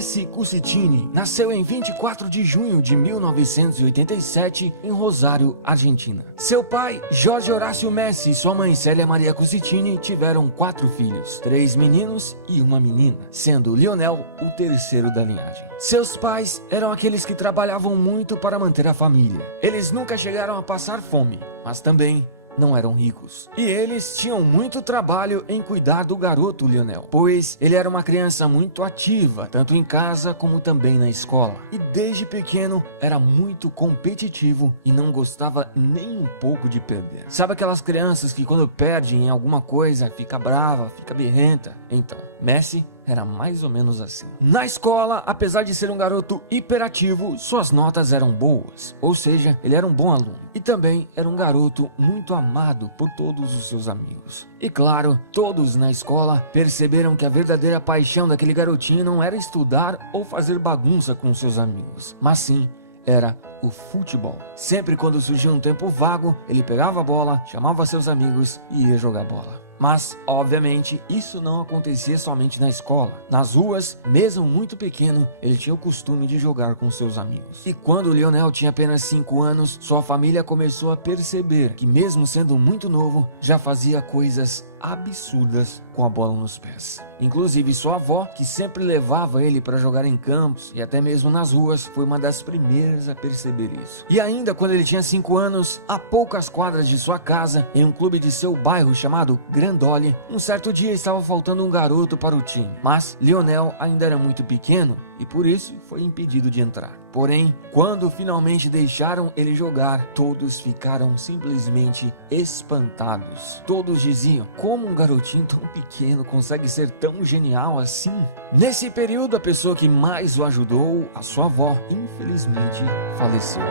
Messi Cusitini nasceu em 24 de junho de 1987 em Rosário, Argentina. Seu pai, Jorge Horácio Messi, e sua mãe Célia Maria Cusitini tiveram 4 filhos, 3 meninos e uma menina, sendo Lionel o terceiro da linhagem. Seus pais eram aqueles que trabalhavam muito para manter a família. Eles nunca chegaram a passar fome, mas também não eram ricos. E eles tinham muito trabalho em cuidar do garoto Lionel, pois ele era uma criança muito ativa, tanto em casa como também na escola. E desde pequeno era muito competitivo e não gostava nem um pouco de perder. Sabe aquelas crianças que quando perdem em alguma coisa fica brava, fica birrenta? Então, Messi era mais ou menos assim. Na escola, apesar de ser um garoto hiperativo, suas notas eram boas, ou seja, ele era um bom aluno. E também era um garoto muito amado por todos os seus amigos. E claro, todos na escola perceberam que a verdadeira paixão daquele garotinho não era estudar ou fazer bagunça com seus amigos, mas sim era o futebol. Sempre quando surgia um tempo vago, ele pegava a bola, chamava seus amigos e ia jogar bola. Mas, obviamente, isso não acontecia somente na escola. Nas ruas, mesmo muito pequeno, ele tinha o costume de jogar com seus amigos. E quando Lionel tinha apenas 5 anos, sua família começou a perceber que, mesmo sendo muito novo, já fazia coisas absurdas com a bola nos pés. Inclusive sua avó, que sempre levava ele para jogar em campos e até mesmo nas ruas, foi uma das primeiras a perceber isso. E ainda quando ele tinha 5 anos, a poucas quadras de sua casa, em um clube de seu bairro chamado Grandoli, um certo dia estava faltando um garoto para o time, mas Lionel ainda era muito pequeno e por isso foi impedido de entrar. Porém, quando finalmente deixaram ele jogar, todos ficaram simplesmente espantados. Todos diziam: como um garotinho tão pequeno consegue ser tão genial assim? Nesse período, a pessoa que mais o ajudou, a sua avó, infelizmente faleceu.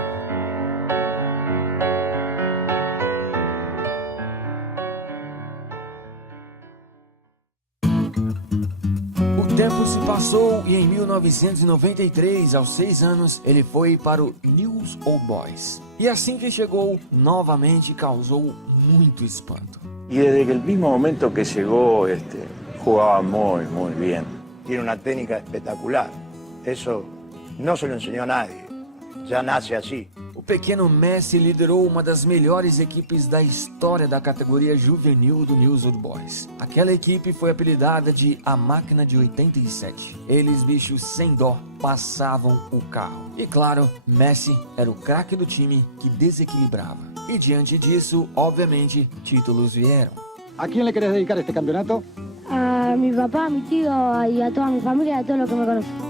O tempo se passou e em 1993, aos 6 anos, ele foi para o Newell's Old Boys. E assim que chegou, novamente causou muito espanto. Y desde el mismo momento que llegó, jugaba muy bien. Tiene una técnica espectacular. Eso no se lo enseñó a nadie. Ya nace así. O pequeno Messi liderou uma das melhores equipes da história da categoria juvenil do Newell's Old Boys. Aquela equipe foi apelidada de A Máquina de 87. Eles, bichos sem dó, passavam o carro. E claro, Messi era o craque do time que desequilibrava. E diante disso, obviamente, títulos vieram. ¿A quién le querés dedicar este campeonato? A mi papá, a mi tío y a toda mi familia y a todos los que me conocen.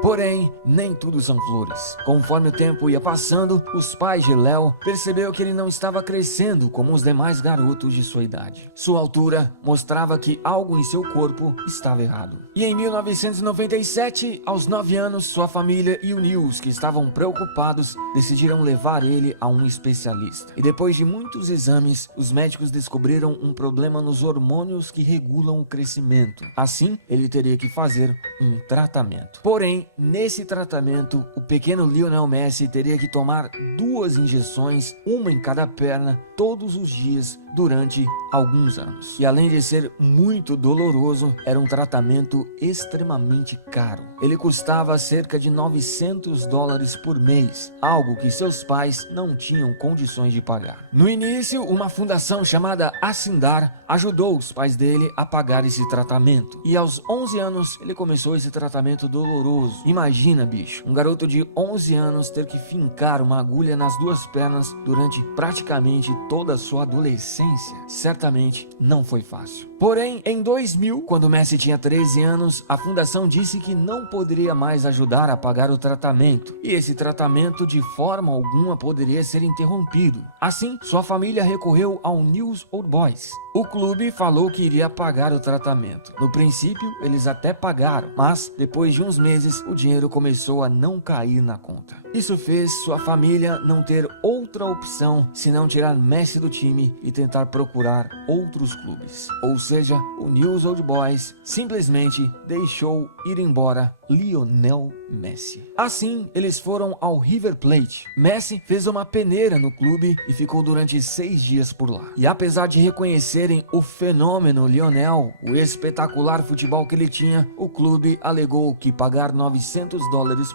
Porém, nem tudo são flores. Conforme o tempo ia passando, os pais de Léo perceberam que ele não estava crescendo como os demais garotos de sua idade. Sua altura mostrava que algo em seu corpo estava errado. E em 1997, aos 9 anos, sua família e o Newell's, que estavam preocupados, decidiram levar ele a um especialista. E depois de muitos exames, os médicos descobriram um problema nos hormônios que regulam o crescimento. Assim, ele teria que fazer um tratamento. Porém, nesse tratamento, o pequeno Lionel Messi teria que tomar 2 injeções, uma em cada perna, todos os dias durante alguns anos. E além de ser muito doloroso, era um tratamento extremamente caro. Ele custava cerca de $900 por mês, algo que seus pais não tinham condições de pagar. No início, uma fundação chamada Asindar ajudou os pais dele a pagar esse tratamento. E aos 11 anos, ele começou esse tratamento doloroso. Imagina, bicho, um garoto de 11 anos ter que fincar uma agulha nas 2 pernas durante praticamente toda a sua adolescência. Certamente não foi fácil. Porém, em 2000, quando Messi tinha 13 anos, a fundação disse que não poderia mais ajudar a pagar o tratamento, e esse tratamento de forma alguma poderia ser interrompido. Assim, sua família recorreu ao Newell's Old Boys. O clube falou que iria pagar o tratamento. No princípio, eles até pagaram, mas depois de uns meses, o dinheiro começou a não cair na conta. Isso fez sua família não ter outra opção senão tirar Messi do time e tentar procurar outros clubes. Ou seja, o Newell's Old Boys simplesmente deixou ir embora Lionel Messi. Assim, eles foram ao River Plate. Messi fez uma peneira no clube e ficou durante 6 dias por lá. E apesar de reconhecerem o fenômeno Lionel, o espetacular futebol que ele tinha, o clube alegou que pagar $900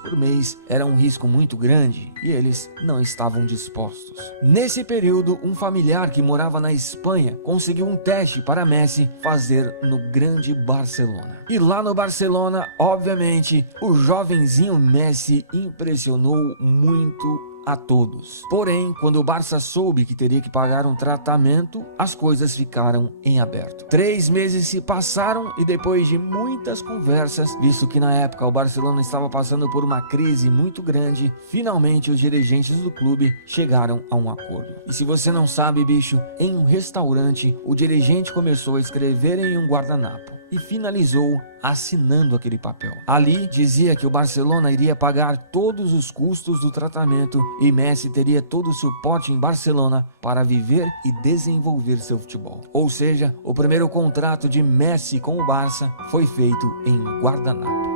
por mês era um risco muito grande e eles não estavam dispostos. Nesse período, um familiar que morava na Espanha conseguiu um teste para Messi fazer no grande Barcelona. E lá no Barcelona, obviamente, o jovenzinho Messi impressionou muito a todos. Porém, quando o Barça soube que teria que pagar um tratamento, as coisas ficaram em aberto. 3 meses se passaram e depois de muitas conversas, visto que na época o Barcelona estava passando por uma crise muito grande, finalmente os dirigentes do clube chegaram a um acordo. E se você não sabe, bicho, em um restaurante, o dirigente começou a escrever em um guardanapo e finalizou assinando aquele papel. Ali dizia que o Barcelona iria pagar todos os custos do tratamento e Messi teria todo o suporte em Barcelona para viver e desenvolver seu futebol. Ou seja, o primeiro contrato de Messi com o Barça foi feito em guardanapo.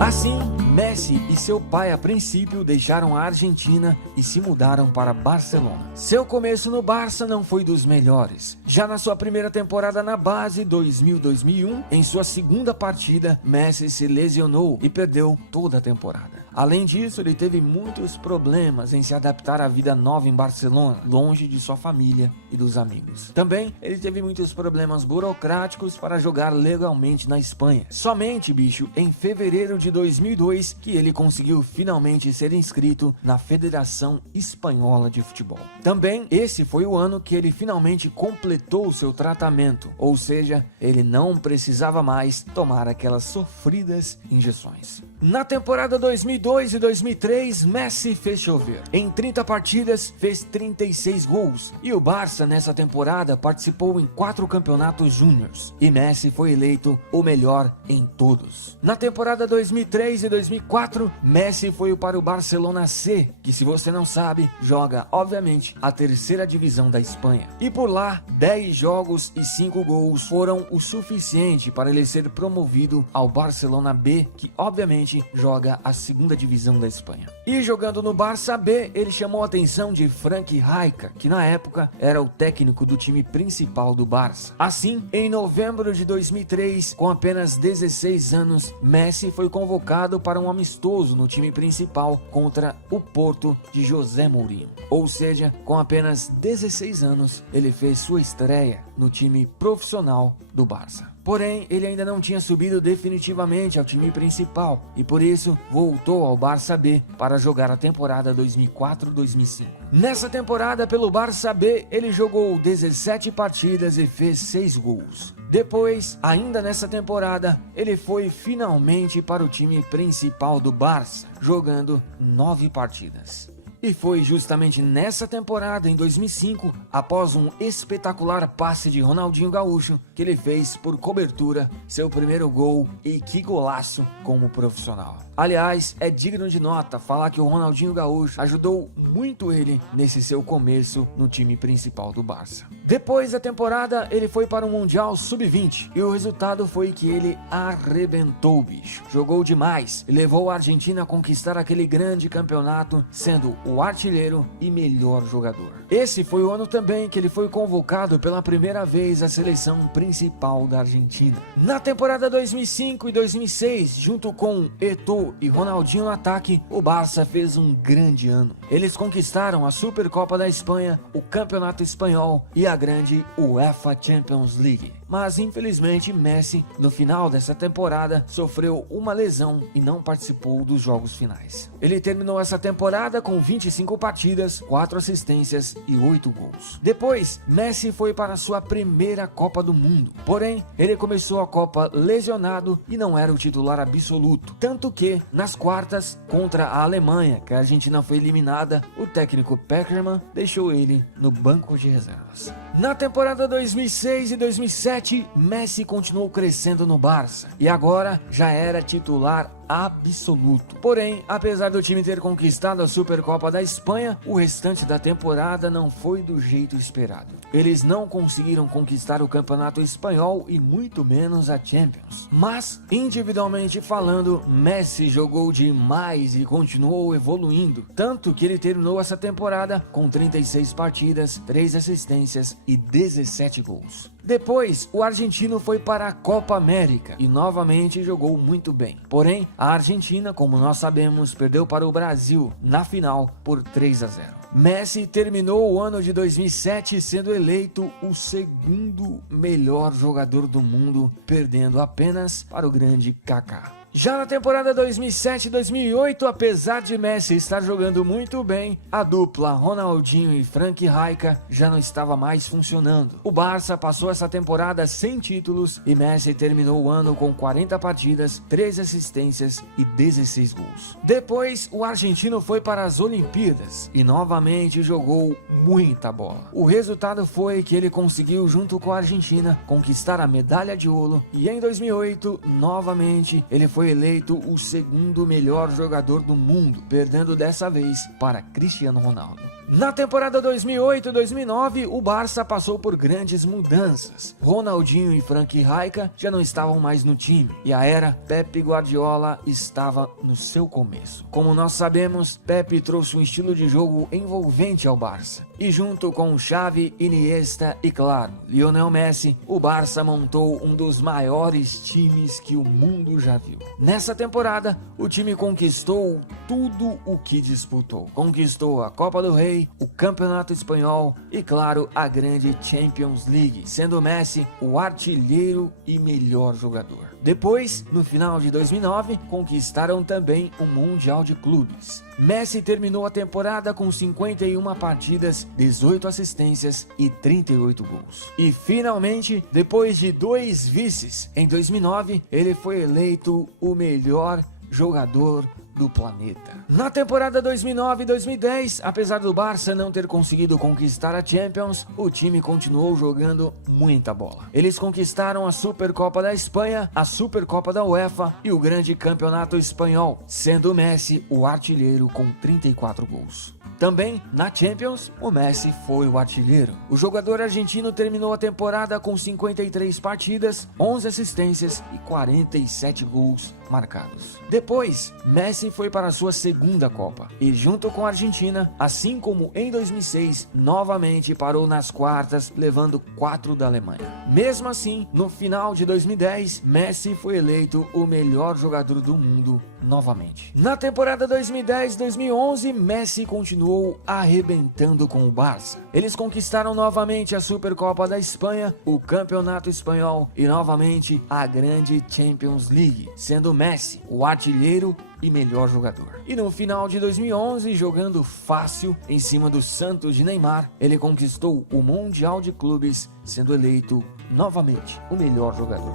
Assim, Messi e seu pai a princípio deixaram a Argentina e se mudaram para Barcelona. Seu começo no Barça não foi dos melhores. Já na sua primeira temporada na base, 2000-2001, em sua segunda partida, Messi se lesionou e perdeu toda a temporada. Além disso, ele teve muitos problemas em se adaptar à vida nova em Barcelona, longe de sua família e dos amigos. Também, ele teve muitos problemas burocráticos para jogar legalmente na Espanha. Somente, bicho, em fevereiro de 2002, que ele conseguiu finalmente ser inscrito na Federação Espanhola de Futebol. Também, esse foi o ano que ele finalmente completou seu tratamento, ou seja, ele não precisava mais tomar aquelas sofridas injeções. Na temporada 2002 e 2003, Messi fez chover. Em 30 partidas, fez 36 gols. E o Barça, nessa temporada, participou em 4 campeonatos júniors. E Messi foi eleito o melhor em todos. Na temporada 2003 e 2004, Messi foi para o Barcelona C, que, se você não sabe, joga, obviamente, a terceira divisão da Espanha. E por lá, 10 jogos e 5 gols foram o suficiente para ele ser promovido ao Barcelona B, que, obviamente, joga a segunda divisão da Espanha. E jogando no Barça B, ele chamou a atenção de Frank Rijkaard, que na época era o técnico do time principal do Barça. Assim, em novembro de 2003, com apenas 16 anos, Messi foi convocado para um amistoso no time principal contra o Porto de José Mourinho. Ou seja, com apenas 16 anos, ele fez sua estreia no time profissional do Barça. Porém, ele ainda não tinha subido definitivamente ao time principal e por isso voltou ao Barça B para jogar a temporada 2004-2005. Nessa temporada pelo Barça B, ele jogou 17 partidas e fez 6 gols. Depois, ainda nessa temporada, ele foi finalmente para o time principal do Barça, jogando 9 partidas. E foi justamente nessa temporada, em 2005, após um espetacular passe de Ronaldinho Gaúcho, que ele fez por cobertura seu primeiro gol, e que golaço como profissional. Aliás, é digno de nota falar que o Ronaldinho Gaúcho ajudou muito ele nesse seu começo no time principal do Barça. Depois da temporada, ele foi para o Mundial Sub-20 e o resultado foi que ele arrebentou, bicho. Jogou demais e levou a Argentina a conquistar aquele grande campeonato, sendo o artilheiro e melhor jogador. Esse foi o ano também que ele foi convocado pela primeira vez à seleção principal da Argentina. Na temporada 2005 e 2006, junto com Eto'o e Ronaldinho no ataque, o Barça fez um grande ano. Eles conquistaram a Supercopa da Espanha, o Campeonato Espanhol e a grande UEFA Champions League. Mas infelizmente Messi, no final dessa temporada, sofreu uma lesão e não participou dos jogos finais. Ele terminou essa temporada com 25 partidas, 4 assistências e 8 gols. Depois, Messi foi para sua primeira Copa do Mundo. Porém, ele começou a Copa lesionado e não era o titular absoluto. Tanto que, nas quartas, contra a Alemanha, que a Argentina foi eliminada, o técnico Peckerman deixou ele no banco de reservas. Na temporada 2006 e 2007, Messi continuou crescendo no Barça e agora já era titular absoluto. Porém, apesar do time ter conquistado a Supercopa da Espanha, o restante da temporada não foi do jeito esperado. Eles não conseguiram conquistar o Campeonato Espanhol e muito menos a Champions. Mas, individualmente falando, Messi jogou demais e continuou evoluindo, tanto que ele terminou essa temporada com 36 partidas, 3 assistências e 17 gols. Depois, o argentino foi para a Copa América e novamente jogou muito bem. Porém, a Argentina, como nós sabemos, perdeu para o Brasil na final por 3-0. Messi terminou o ano de 2007 sendo eleito o segundo melhor jogador do mundo, perdendo apenas para o grande Kaká. Já na temporada 2007-2008, apesar de Messi estar jogando muito bem, a dupla Ronaldinho e Frank Rijkaard já não estava mais funcionando. O Barça passou essa temporada sem títulos e Messi terminou o ano com 40 partidas, 3 assistências e 16 gols. Depois, o argentino foi para as Olimpíadas e novamente jogou muita bola. O resultado foi que ele conseguiu, junto com a Argentina, conquistar a medalha de ouro e em 2008, novamente, ele foi eleito o segundo melhor jogador do mundo, perdendo dessa vez para Cristiano Ronaldo. Na temporada 2008-2009, o Barça passou por grandes mudanças. Ronaldinho e Frank Rijkaard já não estavam mais no time e a era Pep Guardiola estava no seu começo. Como nós sabemos, Pep trouxe um estilo de jogo envolvente ao Barça. E junto com Xavi, Iniesta e, claro, Lionel Messi, o Barça montou um dos maiores times que o mundo já viu. Nessa temporada, o time conquistou tudo o que disputou. Conquistou a Copa do Rei, o Campeonato Espanhol e, claro, a grande Champions League, sendo Messi o artilheiro e melhor jogador. Depois, no final de 2009, conquistaram também o Mundial de Clubes. Messi terminou a temporada com 51 partidas, 18 assistências e 38 gols. E finalmente, depois de 2 vices, em 2009, ele foi eleito o melhor jogador do planeta. Na temporada 2009-2010, apesar do Barça não ter conseguido conquistar a Champions, o time continuou jogando muita bola. Eles conquistaram a Supercopa da Espanha, a Supercopa da UEFA e o grande Campeonato Espanhol, sendo Messi o artilheiro com 34 gols. Também, na Champions, o Messi foi o artilheiro. O jogador argentino terminou a temporada com 53 partidas, 11 assistências e 47 gols marcados. Depois, Messi foi para a sua segunda Copa e, junto com a Argentina, assim como em 2006, novamente parou nas quartas, levando 4 da Alemanha. Mesmo assim, no final de 2010, Messi foi eleito o melhor jogador do mundo novamente. Na temporada 2010-2011, Messi continuou arrebentando com o Barça. Eles conquistaram novamente a Supercopa da Espanha, o Campeonato Espanhol e novamente a grande Champions League, sendo Messi o artilheiro e melhor jogador. E no final de 2011, jogando fácil em cima do Santos de Neymar, ele conquistou o Mundial de Clubes, sendo eleito novamente o melhor jogador.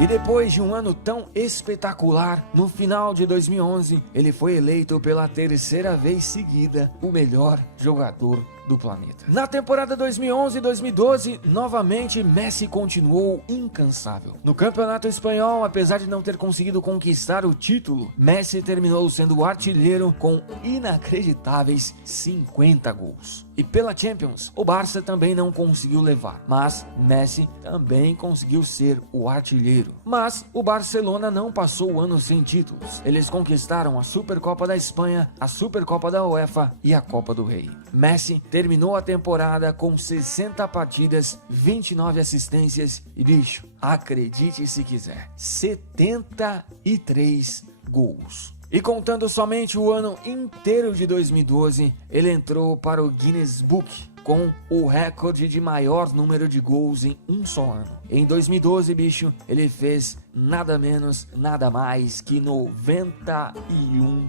E depois de um ano tão espetacular, no final de 2011, ele foi eleito pela terceira vez seguida o melhor jogador do planeta. Na temporada 2011-2012, novamente Messi continuou incansável. No Campeonato Espanhol, apesar de não ter conseguido conquistar o título, Messi terminou sendo o artilheiro com inacreditáveis 50 gols. E pela Champions, o Barça também não conseguiu levar, mas Messi também conseguiu ser o artilheiro. Mas o Barcelona não passou o ano sem títulos. Eles conquistaram a Supercopa da Espanha, a Supercopa da UEFA e a Copa do Rei. Messi terminou a temporada com 60 partidas, 29 assistências e, bicho, acredite se quiser, 73 gols. E contando somente o ano inteiro de 2012, ele entrou para o Guinness Book com o recorde de maior número de gols em um só ano. Em 2012, bicho, ele fez nada menos, nada mais que 91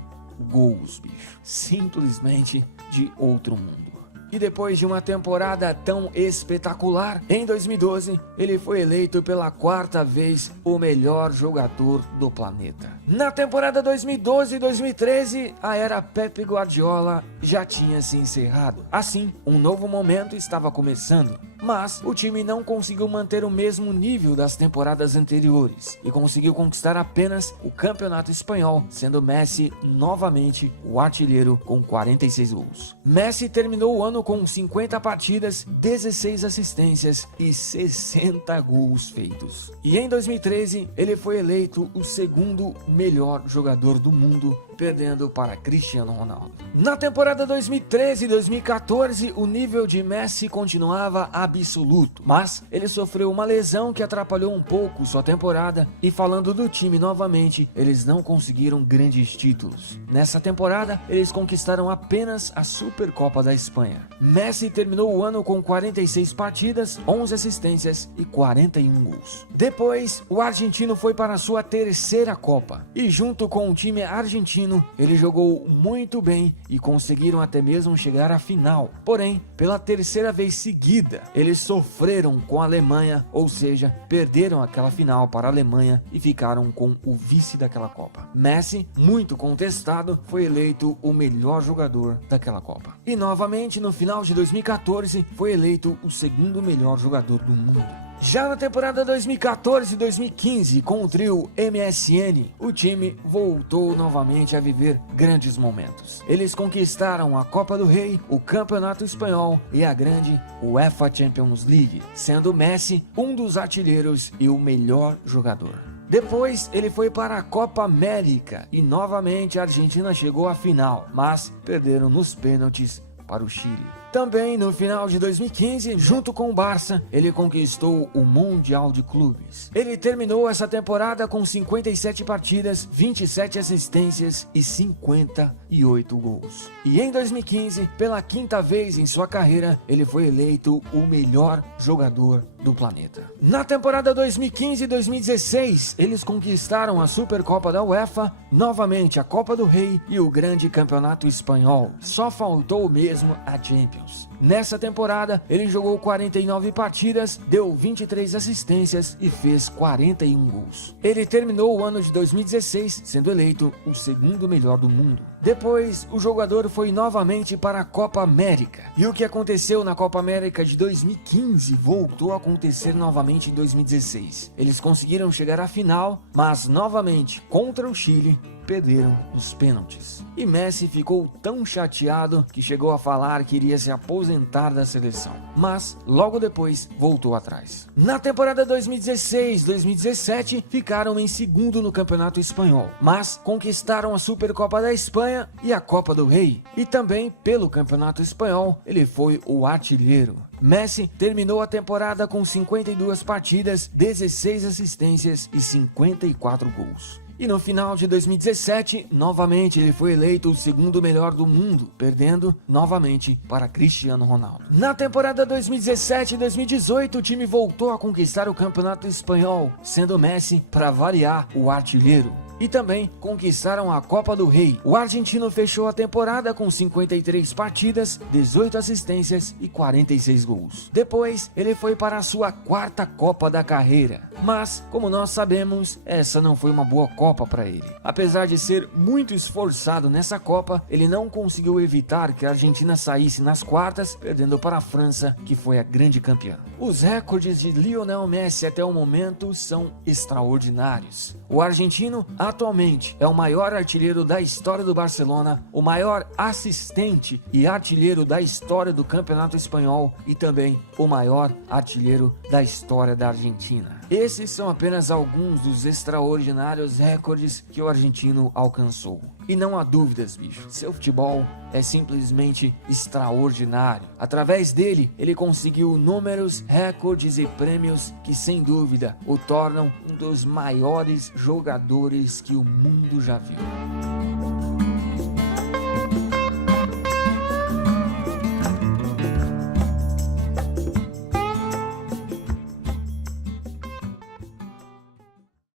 gols, bicho. Simplesmente de outro mundo. E depois de uma temporada tão espetacular, em 2012, ele foi eleito pela 4ª vez o melhor jogador do planeta. Na temporada 2012-2013, a era Pep Guardiola já tinha se encerrado. Assim, um novo momento estava começando, mas o time não conseguiu manter o mesmo nível das temporadas anteriores e conseguiu conquistar apenas o Campeonato Espanhol, sendo Messi novamente o artilheiro com 46 gols. Messi terminou o ano com 50 partidas, 16 assistências e 60 gols feitos. E em 2013, ele foi eleito o segundo melhor jogador do mundo, perdendo para Cristiano Ronaldo. Na temporada 2013-2014, o nível de Messi continuava absoluto, mas ele sofreu uma lesão que atrapalhou um pouco sua temporada, e falando do time novamente, eles não conseguiram grandes títulos. Nessa temporada, eles conquistaram apenas a Supercopa da Espanha. Messi terminou o ano com 46 partidas, 11 assistências e 41 gols. Depois, o argentino foi para sua terceira Copa, e junto com o time argentino, ele jogou muito bem e conseguiram até mesmo chegar à final. Porém, pela terceira vez seguida, eles sofreram com a Alemanha, ou seja, perderam aquela final para a Alemanha e ficaram com o vice daquela Copa. Messi, muito contestado, foi eleito o melhor jogador daquela Copa. E novamente, no final de 2014, foi eleito o segundo melhor jogador do mundo. Já na temporada 2014-2015, com o trio MSN, o time voltou novamente a viver grandes momentos. Eles conquistaram a Copa do Rei, o Campeonato Espanhol e a grande UEFA Champions League, sendo Messi um dos artilheiros e o melhor jogador. Depois ele foi para a Copa América e novamente a Argentina chegou à final, mas perderam nos pênaltis para o Chile. Também no final de 2015, junto com o Barça, ele conquistou o Mundial de Clubes. Ele terminou essa temporada com 57 partidas, 27 assistências e 58 gols. E em 2015, pela quinta vez em sua carreira, ele foi eleito o melhor jogador do planeta. Na temporada 2015-2016, eles conquistaram a Supercopa da UEFA, novamente a Copa do Rei e o grande Campeonato Espanhol. Só faltou mesmo a Champions. Nessa temporada, ele jogou 49 partidas, deu 23 assistências e fez 41 gols. Ele terminou o ano de 2016 sendo eleito o segundo melhor do mundo. Depois, o jogador foi novamente para a Copa América. E o que aconteceu na Copa América de 2015 voltou a acontecer novamente em 2016. Eles conseguiram chegar à final, mas novamente contra o Chile, perderam os pênaltis. E Messi ficou tão chateado que chegou a falar que iria se aposentar da seleção, mas logo depois voltou atrás. Na temporada 2016-2017 ficaram em segundo no Campeonato Espanhol, mas conquistaram a Supercopa da Espanha e a Copa do Rei, e também pelo Campeonato Espanhol ele foi o artilheiro. Messi terminou a temporada com 52 partidas, 16 assistências e 54 gols. E no final de 2017, novamente ele foi eleito o segundo melhor do mundo, perdendo novamente para Cristiano Ronaldo. Na temporada 2017-2018, o time voltou a conquistar o Campeonato Espanhol, sendo Messi, para variar, o artilheiro. E também conquistaram a Copa do Rei. O argentino fechou a temporada com 53 partidas, 18 assistências e 46 gols. Depois, ele foi para a sua quarta Copa da carreira. Mas, como nós sabemos, essa não foi uma boa Copa para ele. Apesar de ser muito esforçado nessa Copa, ele não conseguiu evitar que a Argentina saísse nas quartas, perdendo para a França, que foi a grande campeã. Os recordes de Lionel Messi até o momento são extraordinários. O argentino atualmente é o maior artilheiro da história do Barcelona, o maior assistente e artilheiro da história do Campeonato Espanhol e também o maior artilheiro da história da Argentina. Esses são apenas alguns dos extraordinários recordes que o argentino alcançou. E não há dúvidas, bicho, seu futebol é simplesmente extraordinário. Através dele, ele conseguiu números, recordes e prêmios que, sem dúvida, o tornam um dos maiores jogadores que o mundo já viu.